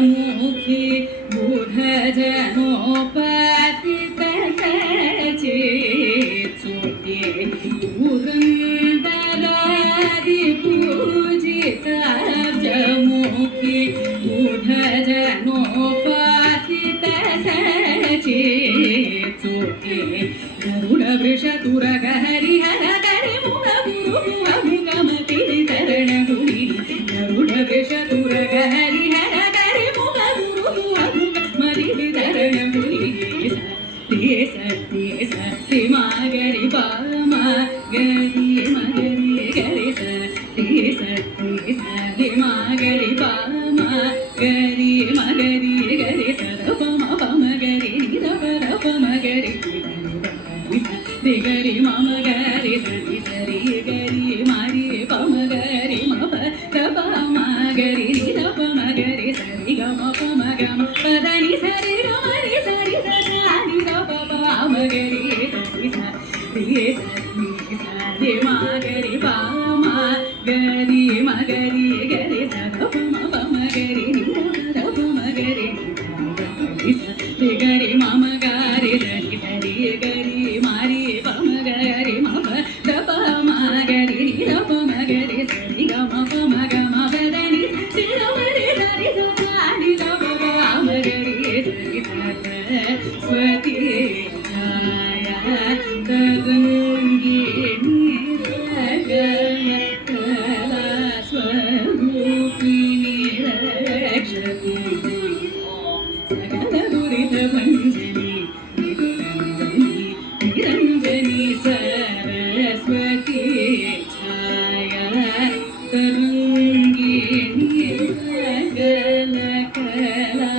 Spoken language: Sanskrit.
मुखी बुध जनोपासित सचेतोते पुरंदरादि पूजित मुखी बुध जनोपासित सचेतोते गरुड़ वृषतुरग हरिहर करे मुख गुरु अमुगमति तरण गुरी गरुड़ वृषतुरग हरिहर करे मुख गुरु अमुगमति तरण गुरी सत्य सत्य मागरि पामा गरि मगरि गरि सत्य सत्य सत्य मागरि पामा गरि मगरि गरि सदपम पम गरि निरप मगरि गरि मम गरि सरि सरि गरि मारि पम गरि मप तप मगरि निरप मगरि सरि गम पम गम पदनि सरि गमरि सरि सरि रप पम गरि सरि सरि सरि मगरि पम गरि मगरि गरि सदपम पम गरि निरप मगरि सरि गरि मम गरि सरि सरि गरि मारि पम गरि मप तप मगरि निरप मगरि सरि गम पम गम पदनि सिरमरि सरि सरि रप पम गरि सरि सरस्वती छाया तरंगिणी सकल कला स्वरूपिणी रक्षति सकल दुरित भंजनी निरंजनी सरस्वती छाया तरंगिणी सकल कला